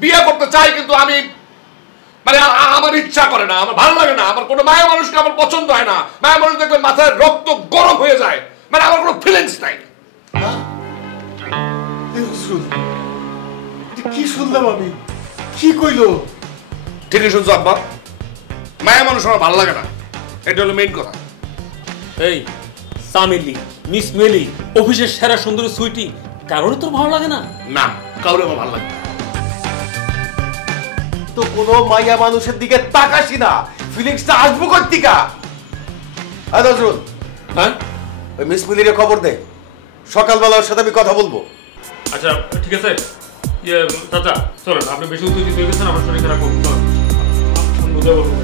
বিয়ে করতে চাই, কিন্তু আমি মানে আমার ইচ্ছা করে না, আমার ভালো লাগে না, আমার কোনো মায়া মানুষকে আমার পছন্দ হয় না। মায়া মানুষ দেখলে মাথায় রক্ত গরম হয়ে যায়, মানে আমার কোনো ফিলিংস নাই। কি শুনলাম আমি? কি কইলো? ঠিকই শুনছো আব্বা, মায়া মানুষ আমার ভালো লাগে না, এটা হলো মেইন কথা। এই সামিলি, মিস মেলি, অফিসের সেরা সুন্দরী সুইটি, কারোর তোর ভালো লাগে না? না, কাউরে আমার ভালো লাগে না। তো কোনো মাইয়া মানুষের দিকে তাকাসি না, ফিলিংসটা আসবো কর্তিকা। হ্যাঁ নজরুল, হ্যাঁ ওই মিস মিলিরে খবর দে, সকালবেলা ওর সাথে আমি কথা বলবো। আচ্ছা ঠিক আছে। ইয়ে চাচা চলেন, আপনি বেশি উত্তেজিত হয়ে গেছেন, আমার শরীর খারাপ করুন, চলেন বুঝে বলবো।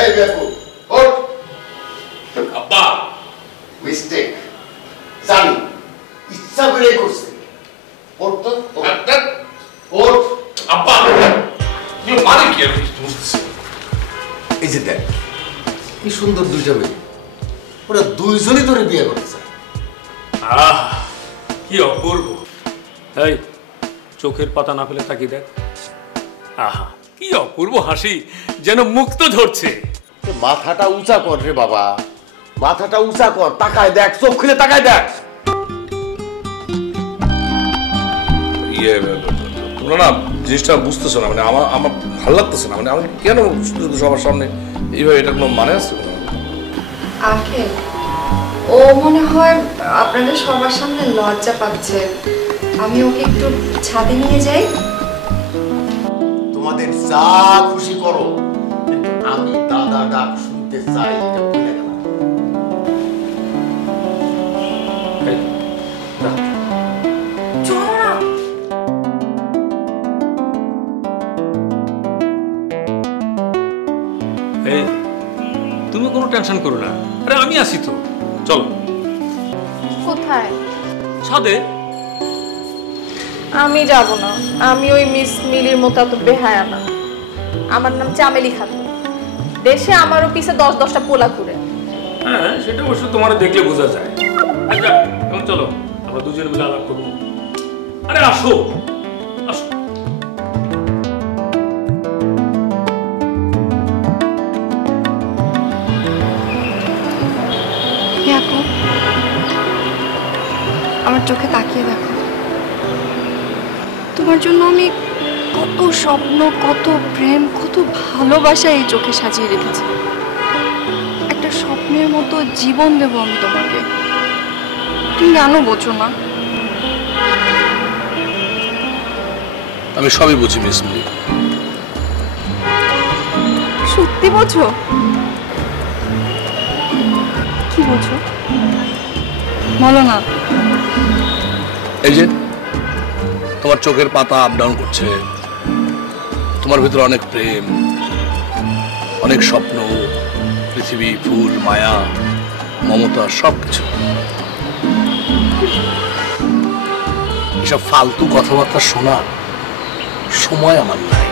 এই বেকু ওঠ। আব্বা মিস্টেক জানি, ইচ্ছা করে করছে। ওঠ তো, ওঠ। আব্বা কি মানে কি আমি কিছু বুঝতেছি। এই যে দেখ কি সুন্দর দুইটা মেয়ে, ওরা দুইজনই তোরে বিয়ে করতে চায়। আহ কি অপূর্ব। এই চোখের পাতা না ফেলে তাকিয়ে দেখ, আহা কি অপূর্ব হাসি, যেন মুক্ত ঝরছে। মাথাটা উঁচা কর রে বাবা, মাথাটা উঁচা কর, তাকায় দেখ, চোখ খুলে তাকায় দেখ। ইয়ে তোমরা না জিনিসটা বুঝতেছো না, মানে আমার আমার ভালো লাগতেছে না, মানে আমি কেন সবার সামনে এইভাবে, এটা কোনো মানে আছে? আঙ্কেল, ও মনে হয় আপনাদের সবার সামনে লজ্জা পাচ্ছে। আমি ওকে একটু ছাদে নিয়ে যাই। তোমাদের যা খুশি করো, কিন্তু আমি দাদা ডাক শুনতে চাই, এটা ভুলে গেলাম। এই তুমি কোনো টেনশন করো না, আরে আমি আছি তো, চলো। কোথায়? ছাদে। আমি যাব না, আমি ওই মিস মিলির মতো এত বেহায়া না। আমার নাম চামেলি খাতুন, দেশে আমারও পিছে 10-10টা পোলা ঘুরে। হ্যাঁ সেটা অবশ্য তোমার দেখলে বোঝা যায়। আচ্ছা এখন চলো, আমরা দুজনে মিলে আলাপ করবো। আরে আসো আসো। দেখো, আমার চোখে তাকিয়ে দেখো। তোমার জন্য আমি কত স্বপ্ন, কত প্রেম, কত ভালোবাসা এই চোখে সাজিয়ে রেখেছি। একটা স্বপ্নের মতো জীবন দেব আমি তোমাকে। তুমি কেন বোঝো না? আমি সবই বুঝি মিস মিলি। সত্যি বোঝো? কি বোঝো বলো না। এই যে তোমার চোখের পাতা আপ ডাউন করছে, তোমার ভিতরে অনেক প্রেম, অনেক স্বপ্ন, পৃথিবী, ফুল, মায়া, মমতা, সবকিছু। এসব ফালতু কথাবার্তা শোনার সময় আমার নাই।